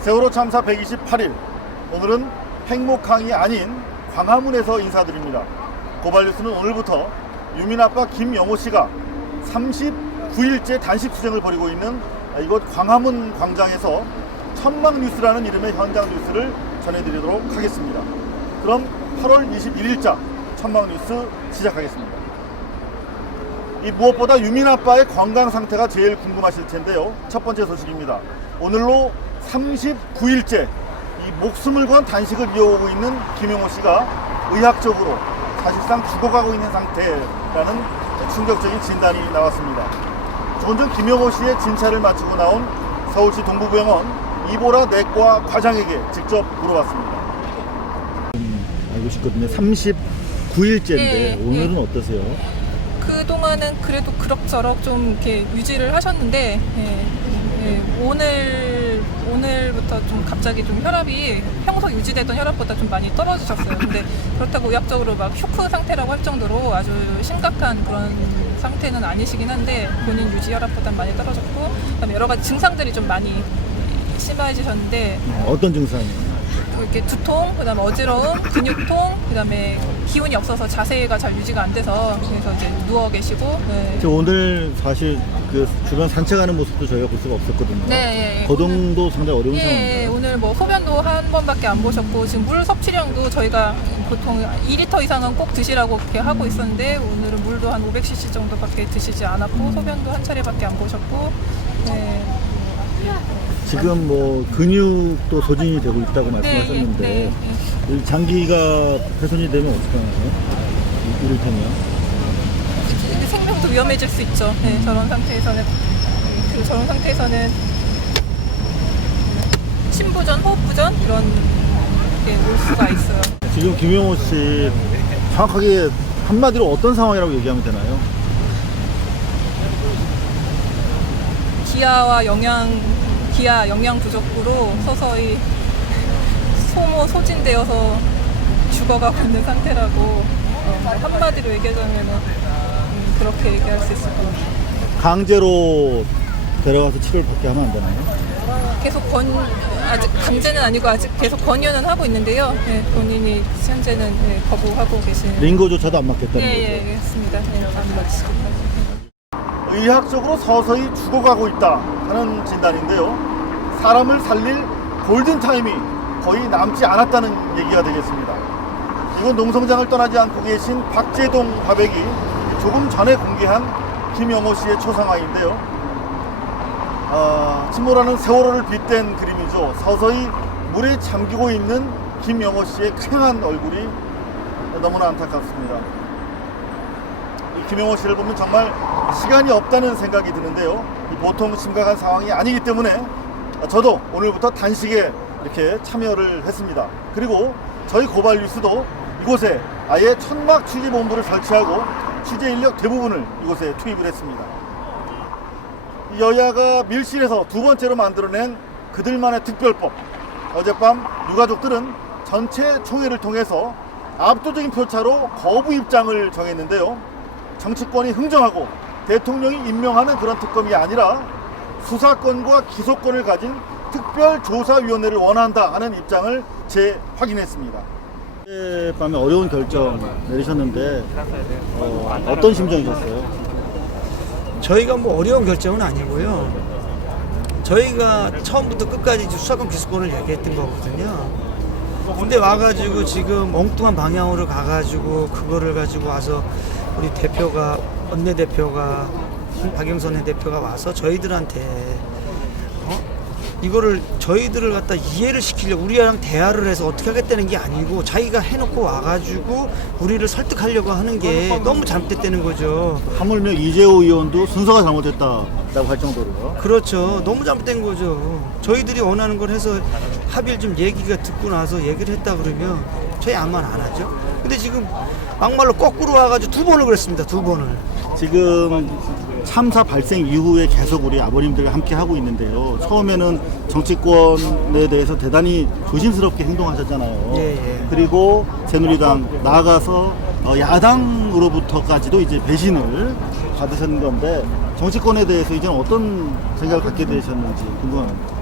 세월호 참사 128일, 오늘은 행목항이 아닌 광화문에서 인사드립니다. 고발뉴스는 오늘부터 유민아빠 김영호씨가 39일째 단식투쟁을 벌이고 있는 이곳 광화문 광장에서 천막뉴스라는 이름의 현장 뉴스를 전해드리도록 하겠습니다. 그럼 8월 21일자 천막뉴스 시작하겠습니다. 이 무엇보다 유민아빠의 건강 상태가 제일 궁금하실 텐데요. 첫 번째 소식입니다. 오늘로 39일째 이 목숨을 건 단식을 이어오고 있는 김영호 씨가 의학적으로 사실상 죽어가고 있는 상태라는 충격적인 진단이 나왔습니다. 조금 전 김영호 씨의 진찰을 마치고 나온 서울시 동부병원 이보라 내과 과장에게 직접 물어봤습니다. 알고 싶거든요. 39일째인데 예, 오늘은 어떠세요? 그동안은 그래도 그럭저럭 좀 이렇게 유지를 하셨는데 오늘부터 좀 갑자기 좀 혈압이 평소 유지되던 혈압보다 좀 많이 떨어지셨어요. 근데 그렇다고 의학적으로 막 쇼크 상태라고 할 정도로 아주 심각한 그런 상태는 아니시긴 한데 본인 유지 혈압보다 많이 떨어졌고 그다음에 여러 가지 증상들이 좀 많이 심해지셨는데 어떤 증상이요? 이렇게 두통, 그다음에 어지러움, 근육통, 그다음에 기운이 없어서 자세가 잘 유지가 안 돼서 그래서 이제 누워 계시고. 네. 오늘 사실 그 주변 산책하는 모습도 저희가 볼 수가 없었거든요. 네. 거동도 상당히 어려운 상황인데. 오늘 뭐 소변도 한 번밖에 안 보셨고 지금 물 섭취량도 저희가 보통 2리터 이상은 꼭 드시라고 이렇게 하고 있었는데 오늘은 물도 한 500cc 정도밖에 드시지 않았고 소변도 한 차례밖에 안 보셨고. 네. 지금 뭐 근육도 소진이 되고 있다고 말씀하셨는데 이 장기가 훼손이 되면 어떡하나요? 이를테면 생명도 위험해질 수 있죠. 네, 저런 상태에서는 심부전, 호흡부전 이런 게 올 수가 있어요. 지금 김영호 씨 정확하게 한마디로 어떤 상황이라고 얘기하면 되나요? 기아 영양 부족으로 서서히 소진되어서 죽어가고 있는 상태라고 한마디로 얘기하자면 그렇게 얘기할 수 있을 것 같아요. 강제로 데려가서 치료를 받게 하면 안 되나요? 계속 아직 강제는 아니고 아직 계속 권유는 하고 있는데요. 네, 본인이 현재는 거부하고 계시는. 링거조차도 안 맞겠다는 거죠? 예, 그렇습니다. 안 맞습니다. 의학적으로 서서히 죽어가고 있다 하는 진단인데요. 사람을 살릴 골든타임이 거의 남지 않았다는 얘기가 되겠습니다. 이곳 농성장을 떠나지 않고 계신 박재동 화백이 조금 전에 공개한 김영호 씨의 초상화인데요. 침몰하는 세월호를 빗댄 그림이죠. 서서히 물에 잠기고 있는 김영호 씨의 쾌한 얼굴이 너무나 안타깝습니다. 김영호 씨를 보면 정말 시간이 없다는 생각이 드는데요. 보통 심각한 상황이 아니기 때문에 저도 오늘부터 단식에 이렇게 참여를 했습니다. 그리고 저희 고발뉴스도 이곳에 아예 천막 취재본부를 설치하고 취재 인력 대부분을 이곳에 투입을 했습니다. 여야가 밀실에서 두 번째로 만들어낸 그들만의 특별법. 어젯밤 유가족들은 전체 총회를 통해서 압도적인 표차로 거부 입장을 정했는데요. 정치권이 흥정하고 대통령이 임명하는 그런 특검이 아니라 수사권과 기소권을 가진 특별조사위원회를 원한다 하는 입장을 재확인했습니다. 어젯밤에 어려운 결정 내리셨는데 어떤 심정이셨어요? 저희가 뭐 어려운 결정은 아니고요. 저희가 처음부터 끝까지 수사권 기소권을 얘기했던 거거든요. 근데 와가지고 지금 엉뚱한 방향으로 가가지고 그거를 가지고 와서 우리 대표가 원내대표가 박영선 대표가 와서 저희들한테 이거를 저희들을 갖다 이해를 시키려고 우리랑 대화를 해서 어떻게 하겠다는 게 아니고 자기가 해놓고 와가지고 우리를 설득하려고 하는 게 너무 잘못됐다는 거죠. 하물며 이재호 의원도 순서가 잘못됐다라고 할 정도로요. 그렇죠. 너무 잘못된 거죠. 저희들이 원하는 걸 해서 합의를 좀 얘기가 듣고 나서 얘기를 했다 그러면 저희 아무 말 안 하죠. 근데 지금 막말로 거꾸로 와가지고 두 번을 그랬습니다. 두 번을. 지금 참사 발생 이후에 계속 우리 아버님들과 함께 하고 있는데요. 처음에는 정치권에 대해서 대단히 조심스럽게 행동하셨잖아요. 예. 그리고 새누리당 나아가서 야당으로부터까지도 이제 배신을 받으셨는 건데 정치권에 대해서 이제는 어떤 생각을 갖게 되셨는지 궁금합니다.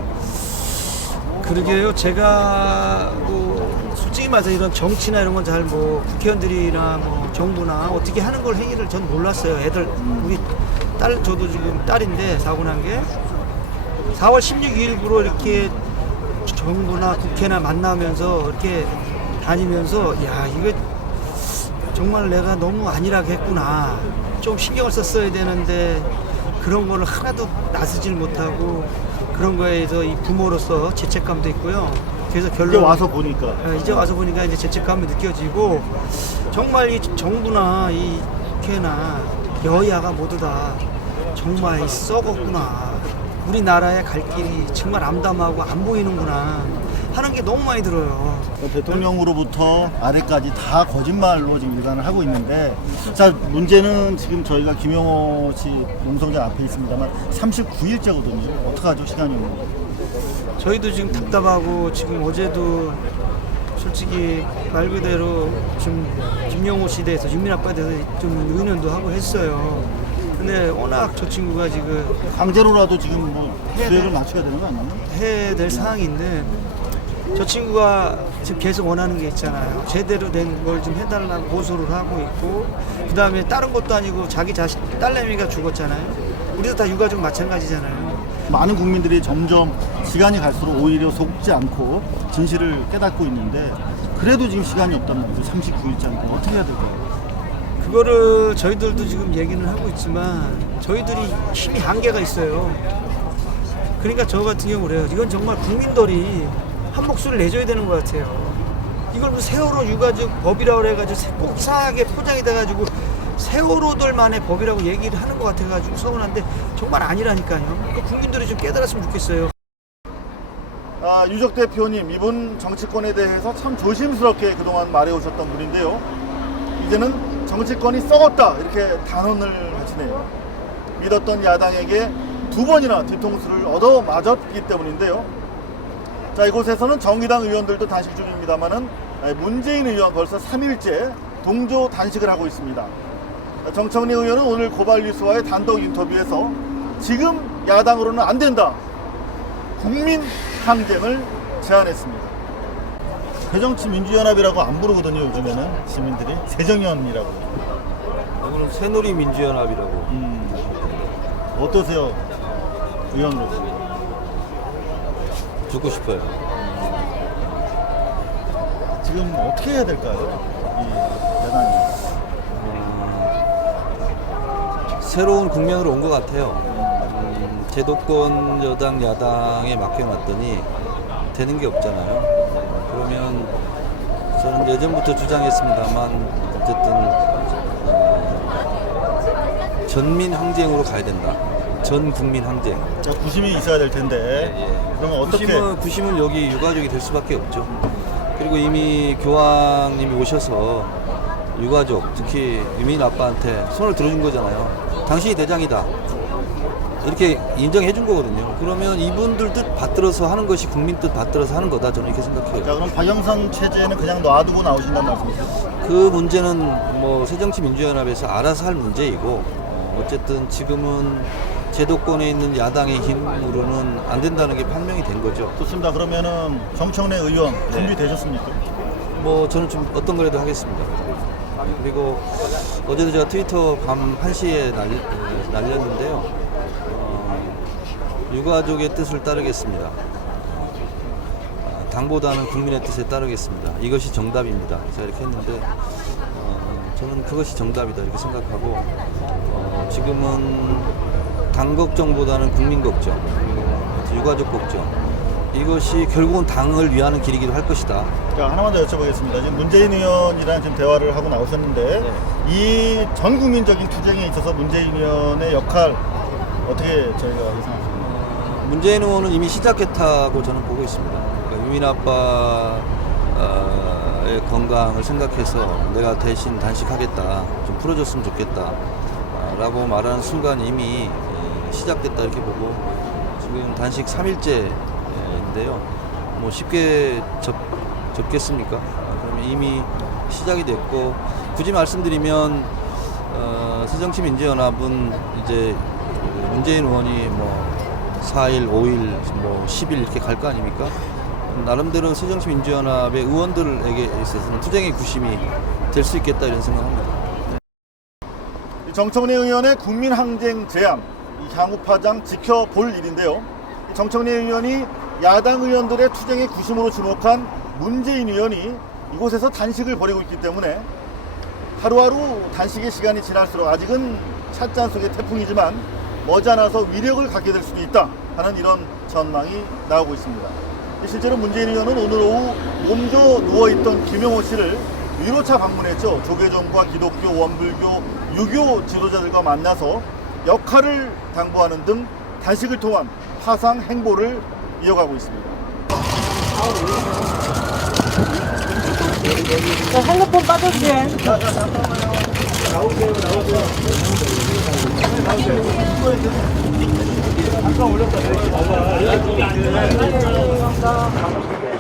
그러게요. 제가 뭐 솔직히 말해서 이런 정치나 이런 건 잘 뭐 국회의원들이나 뭐 정부나 어떻게 하는 걸 행위를 전 몰랐어요. 애들 우리 딸 저도 지금 딸인데 사고 난 게 4월 16일부로 이렇게 정부나 국회나 만나면서 이렇게 다니면서 야 이거 정말 내가 너무 안일하게 했구나. 좀 신경을 썼어야 되는데 그런 거를 하나도 나서질 못하고 그런 거에 대해서 이 부모로서 죄책감도 있고요. 그래서 결론 이제 와서 보니까 이제 와서 보니까 이제 죄책감이 느껴지고 정말 이 정부나 이 국회나 여야가 모두 다 정말 썩었구나. 우리나라의 갈 길이 정말 암담하고 안 보이는구나 하는 게 너무 많이 들어요. 대통령으로부터 아래까지 다 거짓말로 지금 일관을 하고 있는데, 자 문제는 지금 저희가 김용호 씨 농성장 앞에 있습니다만 39일째거든요. 어떡하죠? 시간이 없는데. 저희도 지금 답답하고 지금 어제도 솔직히 말 그대로 좀 김용호 씨에 대해서 윤민 아빠에 대해서 좀 의논도 하고 했어요. 근데 워낙 저 친구가 지금 강제로라도 지금 뭐 수혜를 맞춰야 되는 거 아니에요? 해야 될 사항인데 저 친구가 지금 계속 원하는 게 있잖아요. 제대로 된 걸 좀 해달라고 고소를 하고 있고 그 다음에 다른 것도 아니고 자기 자식 딸내미가 죽었잖아요. 우리도 다 유가족 마찬가지잖아요. 많은 국민들이 점점 시간이 갈수록 오히려 속지 않고 진실을 깨닫고 있는데, 그래도 지금 시간이 없단 말이죠. 39일째인데 어떻게 해야 될까요? 그거를 저희들도 지금 얘기는 하고 있지만 저희들이 힘이 한계가 있어요. 그러니까 저 같은 경우 그래요. 이건 정말 국민들이 한 목소리를 내줘야 되는 것 같아요. 이걸 뭐 세월호 유가족 법이라고 해가지고 꼭 이상하게 포장이 돼가지고 세월호들만의 법이라고 얘기를 하는 것 같아가지고 서운한데 정말 아니라니까요. 그러니까 국민들이 좀 깨달았으면 좋겠어요. 유적 대표님, 이분 정치권에 대해서 참 조심스럽게 그동안 말해오셨던 분인데요. 이제는 정치권이 썩었다 이렇게 단언을 하시네요. 믿었던 야당에게 두 번이나 뒤통수를 얻어맞았기 때문인데요. 자, 이곳에서는 정의당 의원들도 단식 중입니다만은 문재인 의원 벌써 3일째 동조 단식을 하고 있습니다. 정청래 의원은 오늘 고발뉴스와의 단독 인터뷰에서 지금 야당으로는 안 된다, 국민 항쟁을 제안했습니다. 새정치민주연합이라고 안 부르거든요. 요즘에는 시민들이 새정연이라고. 오늘은 새누리민주연합이라고. 어떠세요, 의원으로서? 죽고 싶어요. 지금 어떻게 해야 될까요? 이 야당이. 새로운 국면으로 온 것 같아요. 제도권 여당 야당에 맡겨놨더니 되는 게 없잖아요. 그러면 저는 예전부터 주장했습니다만 어쨌든 전민 항쟁으로 가야 된다. 전 국민 항쟁. 자, 구심이 있어야 될 텐데. 그러면 어떻게? 구심은 여기 유가족이 될 수밖에 없죠. 그리고 이미 교황님이 오셔서 유가족, 특히 유민 아빠한테 손을 들어준 거잖아요. 당신이 대장이다. 이렇게 인정해 준 거거든요. 그러면 이분들 뜻 받들어서 하는 것이 국민 뜻 받들어서 하는 거다. 저는 이렇게 생각해요. 자, 그럼 박영선 체제는 그냥 놔두고 나오신다는 말씀이시죠? 그 문제는 뭐 새정치민주연합에서 알아서 할 문제이고, 어쨌든 지금은 제도권에 있는 야당의 힘으로는 안 된다는 게 판명이 된 거죠. 좋습니다. 그러면은 정청래 의원 준비되셨습니까? 뭐 저는 좀 어떤 거라도 하겠습니다. 그리고 어제도 제가 트위터 밤 1시에 날렸는데요. 유가족의 뜻을 따르겠습니다. 당보다는 국민의 뜻에 따르겠습니다. 이것이 정답입니다. 제가 이렇게 했는데 저는 그것이 정답이다 이렇게 생각하고, 지금은 당 걱정보다는 국민 걱정, 유가족 걱정, 이것이 결국은 당을 위하는 길이기도 할 것이다. 자, 하나만 더 여쭤보겠습니다. 지금 문재인 의원이랑 지금 대화를 하고 나오셨는데, 이 전 국민적인 투쟁에 있어서 문재인 의원의 역할 어떻게 저희가 예상하십니까? 문재인 의원은 이미 시작했다고 저는 보고 있습니다. 그러니까 유민 아빠의 건강을 생각해서 내가 대신 단식하겠다, 좀 풀어줬으면 좋겠다 라고 말하는 순간 이미 시작됐다 이렇게 보고, 지금 단식 3일째인데요. 뭐 쉽게 접겠습니까? 그러면 이미 시작이 됐고, 굳이 말씀드리면 새정치민주연합은 이제 문재인 의원이 뭐 4일, 5일, 뭐 10일 이렇게 갈 거 아닙니까? 나름대로 새정치민주연합의 의원들에게 있어서는 투쟁의 구심이 될 수 있겠다 이런 생각합니다. 정청래 의원의 국민항쟁 제안, 이 향후 파장 지켜볼 일인데요. 정청래 의원이 야당 의원들의 투쟁의 구심으로 주목한 문재인 의원이 이곳에서 단식을 벌이고 있기 때문에 하루하루 단식의 시간이 지날수록 아직은 찻잔 속의 태풍이지만 머지않아서 위력을 갖게 될 수도 있다 하는 이런 전망이 나오고 있습니다. 실제로 문재인 의원은 오늘 오후 몸져 누워있던 김영호 씨를 위로차 방문했죠. 조계종과 기독교, 원불교, 유교 지도자들과 만나서 역할을 당부하는 등 단식을 통한 화상 행보를 이어가고 있습니다. 핸드폰 빠졌지?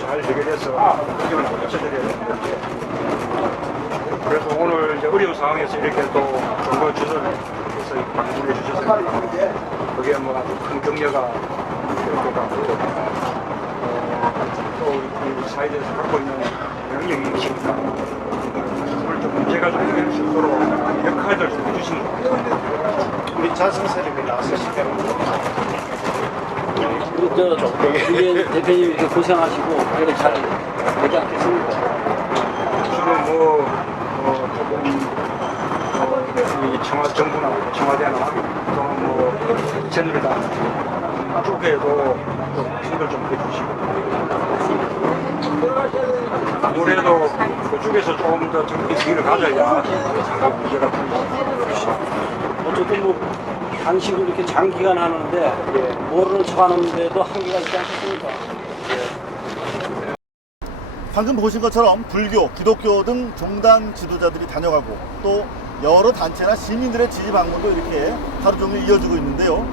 잘 해결해서 의견을 맞춰드려야 되는데 그래서 오늘 이제 어려운 상황에서 이렇게 또 정부 주소를 해서 방문해 주셔서 그게 뭐 큰 격려가 될 것 같고 또이 사회에서 갖고 있는 영향력이 있으니까 오늘 좀 문제가 좀 해결될 수 있도록 역할들 좀 해주시는 것 같아요. 우리 자선사님이 나서실 때는 우리 대표님 이렇게 고생하시고 그래도 잘 되지 않겠습니까? 주로 조금 이 정부나 청와대나 또뭐 새누리당 쪽에도 좀 힘들 좀 해주시고 아무래도 그쪽에서 조금 더 정기 기회를 가져야 상당 문제가 풀리죠. 어쨌든 뭐 단식을 이렇게 장기간 하는데 모르는 척 하는데도 한계가 있지 않겠습니까? 방금 보신 것처럼 불교, 기독교 등 종단 지도자들이 다녀가고 또 여러 단체나 시민들의 지지 방문도 이렇게 하루 종일 이어지고 있는데요.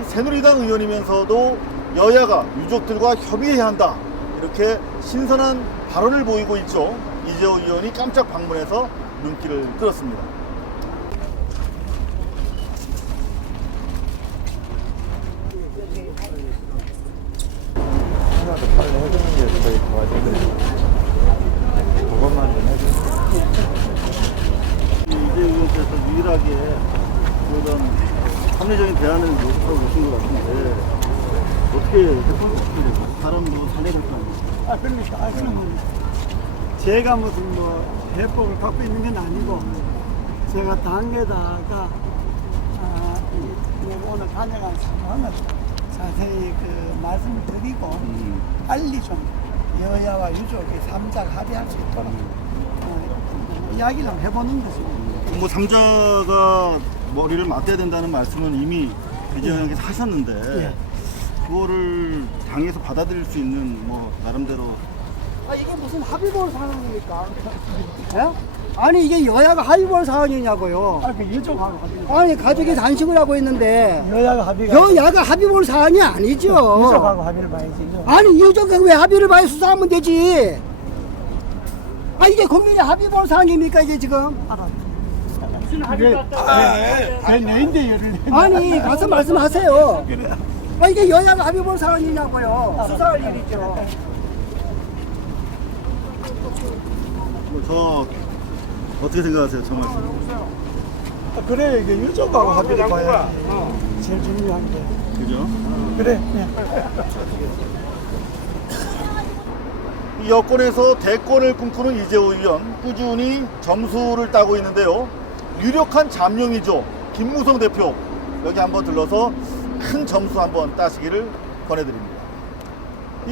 이 새누리당 의원이면서도 여야가 유족들과 협의해야 한다 이렇게 신선한 발언을 보이고 있죠. 이재호 의원이 깜짝 방문해서 눈길을 끌었습니다. 이재호 의원께서 유일하게 그런 합리적인 대안을 모색하고 계신 것 같은데 어떻게 해결시키려고 사람도 살해될 거 아니에요? 그러니까. 그러면 제가 무슨 해법을 갖고 있는 건 아니고 제가 당에다가 오늘 다녀간 상황을 자세히 말씀을 드리고 빨리 좀 여야와 유족이 삼자가 합의할 수 있도록 이야기를 좀 해보는 것입니다. 뭐 삼자가 머리를 맞대야 된다는 말씀은 이미 이재호 의원께서 하셨는데 그거를 당에서 받아들일 수 있는 나름대로 이게 무슨 합의볼 상황입니까? 예? 아니 이게 여야가 합의볼 상황이냐고요. 그 유족하고 합의. 아니 가족이 단식을 하고 있는데 여야가 합의볼 사안이 아니죠. 유족하고 합의를 봐야지. 아니 유족하고 왜 합의를 봐야 수사하면 되지. 이게 국민의 합의볼 사안입니까 이게 지금? 무슨 합의가 아니 가서 말씀하세요. 이게 여야가 합의볼 사안이냐고요. 수사할 일이죠. 저 어떻게 생각하세요, 정말? 그래 이게 유족하고 합의를 봐야 제일 중요한 게. 그죠? 그래. 이 여권에서 대권을 꿈꾸는 이재호 의원 꾸준히 점수를 따고 있는데요. 유력한 잠룡이죠. 김무성 대표 여기 한번 들러서 큰 점수 한번 따시기를 권해드립니다.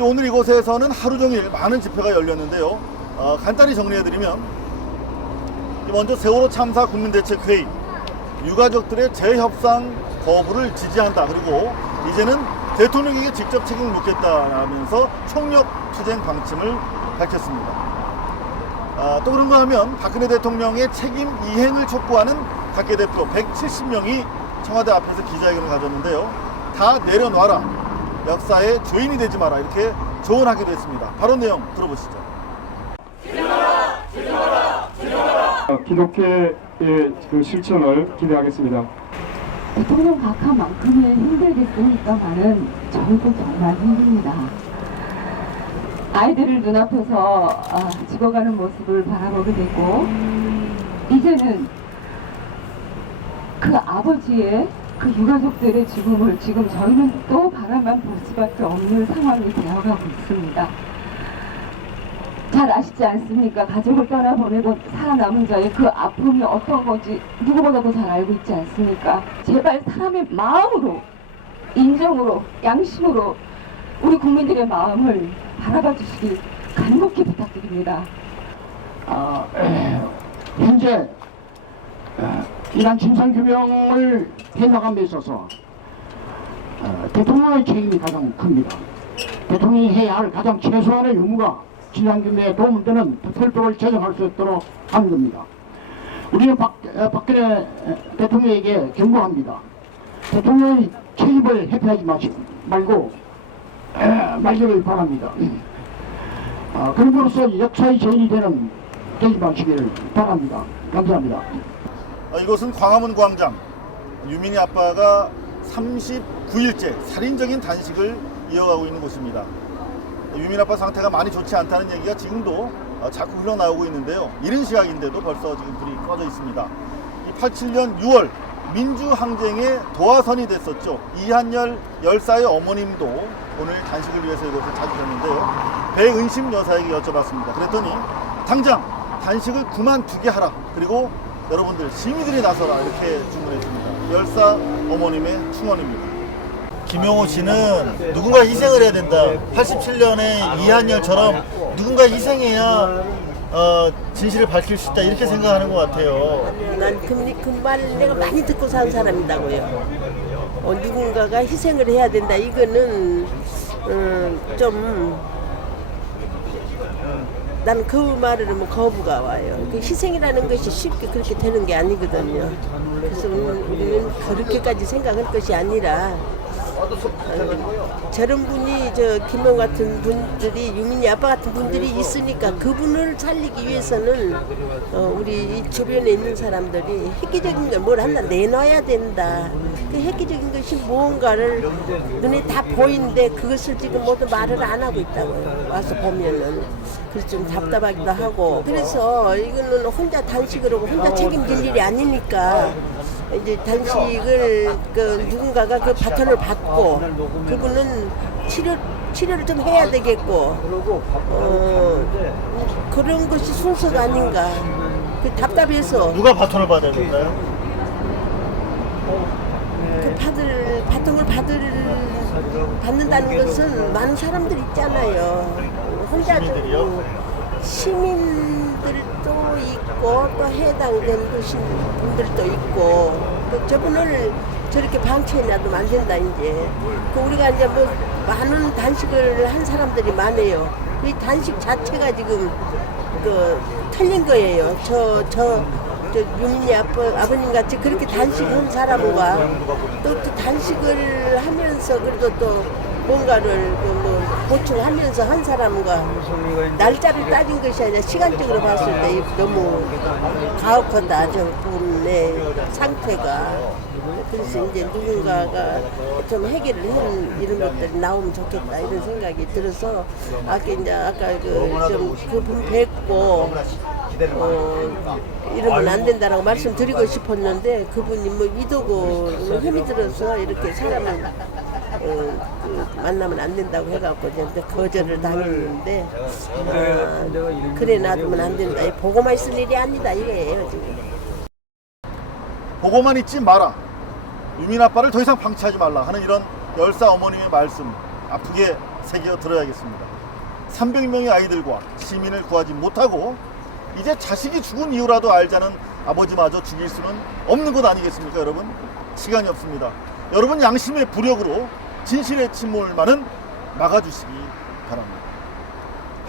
오늘 이곳에서는 하루 종일 많은 집회가 열렸는데요. 간단히 정리해드리면 먼저 세월호 참사 국민대책회의 유가족들의 재협상 거부를 지지한다. 그리고 이제는 대통령에게 직접 책임을 묻겠다라면서 총력 투쟁 방침을 밝혔습니다. 또 그런가 하면 박근혜 대통령의 책임 이행을 촉구하는 각계 대표 170명이 청와대 앞에서 기자회견을 가졌는데요. 다 내려놔라. 역사의 죄인이 되지 마라. 이렇게 조언하기도 했습니다. 바로 내용 들어보시죠. 기독교의 그 실천을 기대하겠습니다. 대통령 각하만큼은 힘들겠습니까만은 저희도 정말 힘듭니다. 아이들을 눈앞에서 죽어가는 모습을 바라보게 되고, 이제는 그 아버지의 그 유가족들의 죽음을 지금 저희는 또 바라만 볼 수밖에 없는 상황이 되어가고 있습니다. 잘 아시지 않습니까? 가족을 떠나보내고 살아남은 자의 그 아픔이 어떤 건지 누구보다도 잘 알고 있지 않습니까? 제발 사람의 마음으로, 인정으로, 양심으로 우리 국민들의 마음을 바라봐 주시기 간곡히 부탁드립니다. 현재 이러한 진상규명을 해나감에 있어서 대통령의 책임이 가장 큽니다. 대통령이 해야 할 가장 최소한의 의무가 진상규명에 도움을 되는 특별법을 제정할 수 있도록 하는 겁니다. 우리는 박근혜 대통령에게 경고합니다. 대통령의 책임을 회피하지 말고 말기를 바랍니다. 그럼으로써 역사의 죄인이 되는 되지 마시기를 바랍니다. 감사합니다. 이곳은 광화문 광장. 유민이 아빠가 39일째 살인적인 단식을 이어가고 있는 곳입니다. 유민 아빠 상태가 많이 좋지 않다는 얘기가 지금도 자꾸 흘러나오고 있는데요. 이른 시각인데도 벌써 지금 불이 꺼져 있습니다. 87년 6월 민주항쟁의 도화선이 됐었죠. 이한열 열사의 어머님도 오늘 단식을 위해서 이곳에 찾으셨는데요. 배은심 여사에게 여쭤봤습니다. 그랬더니 당장 단식을 그만두게 하라. 그리고 여러분들 시민들이 나서라. 이렇게 주문했습니다. 열사 어머님의 충언입니다. 김용호 씨는 누군가 희생을 해야 된다. 87년에 이한열처럼 누군가 희생해야 진실을 밝힐 수 있다. 이렇게 생각하는 것 같아요. 난 그 말을 내가 많이 듣고 산 사람이다고요. 누군가가 희생을 해야 된다. 이거는 좀 난 그 말을 뭐 거부가 와요. 그 희생이라는 것이 쉽게 그렇게 되는 게 아니거든요. 그래서 우리는 그렇게까지 생각할 것이 아니라 저런 분이 김용 같은 분들이 유민이 아빠 같은 분들이 있으니까 그분을 살리기 위해서는 우리 이 주변에 있는 사람들이 획기적인 걸 뭘 하나 내놔야 된다. 그 획기적인 것이 무언가를 눈에 다 보이는데 그것을 지금 모두 말을 안 하고 있다고요. 와서 보면은 그래서 좀 답답하기도 하고 그래서 이거는 혼자 단식을 하고 혼자 책임질 일이 아니니까. 이제 단식을 누군가가 그 바톤을 받고 그분은 치료를 좀 해야 되겠고 그런 것이 순서가 아닌가. 그 답답해서 누가 바톤을 받아야 될까요? 그 바통을 받는다는 것은 많은 사람들 있잖아요. 혼자 시민들도 있고 또 해당된 분들도 있고 또 저분을 저렇게 방치해놔도 안 된다 이제. 우리가 이제 뭐 많은 단식을 한 사람들이 많아요. 이 단식 자체가 지금 틀린 거예요. 저 유민이 아버님 같이 그렇게 단식한 사람과 또 단식을 하면서 그래도 또 뭔가를 보충하면서 한 사람과 날짜를 따진 것이 아니라 시간적으로 봤을 때 너무 가혹하다 저 분의 상태가. 그래서 이제 누군가가 좀 해결을 하는 이런 것들이 나오면 좋겠다 이런 생각이 들어서 아까 그분 뵙고 이러면 안 된다라고 말씀드리고 싶었는데 그분이 뭐 위도고 힘이 들어서 이렇게 사람을 만나면 안 된다고 해갖고 이제 거절을 당했는데 그래 놔두면 안 된다. 보고만 있을 일이 아니다 이거예요 지금. 보고만 있지 마라. 유민 아빠를 더 이상 방치하지 말라 하는 이런 열사 어머님의 말씀 아프게 새겨 들어야겠습니다. 300명의 아이들과 시민을 구하지 못하고 이제 자식이 죽은 이유라도 알자는 아버지마저 죽일 수는 없는 것 아니겠습니까 여러분? 시간이 없습니다. 여러분 양심의 부력으로 진실의 침몰만은 막아주시기 바랍니다.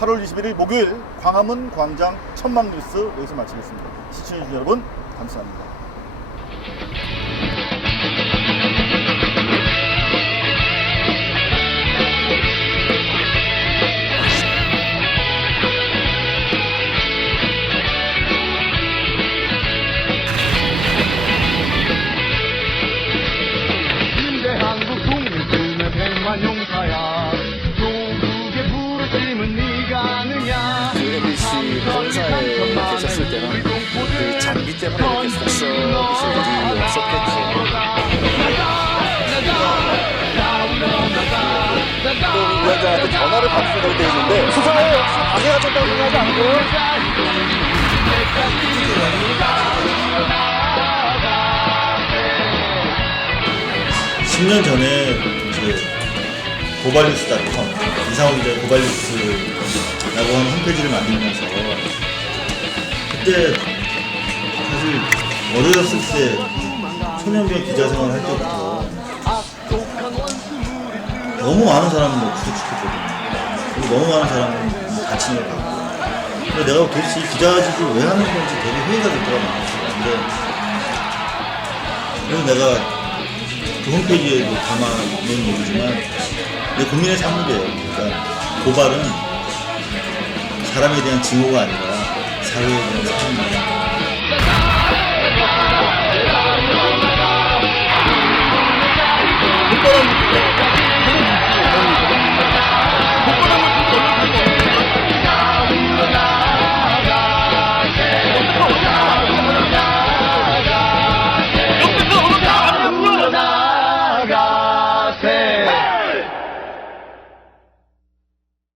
8월 21일 목요일 광화문 광장 천막뉴스 여기서 마치겠습니다. 시청해주신 여러분 감사합니다. 한국 국민 꿈의 백만 용사야 조국의 부르심은 네 때문에 이렇게 속썩 미술들이 없었겠지. 또 위원장한테 전화를 받으려고 돼 있는데 수사에 역시 방해가 된다고 생각하지 않고요. 10년 전에 고발뉴스.com 이상호 기자의 고발뉴스라고 하는 홈페이지를 만들면서 그때 사실 어렸을 때 소년병 기자 생활 할 때부터 너무 많은 사람을 구속시켰거든요. 그리고 너무 많은 사람을 다치는 거. 근데 내가 도대체 이 기자직을 왜 하는 건지 되게 회의가 됐더라고요. 그래서 내가 그 홈페이지에도 담아놓은 얘기지만 내 국민의 산물이에요. 그러니까 고발은 사람에 대한 증오가 아니라 사회에 대한 사랑입니다.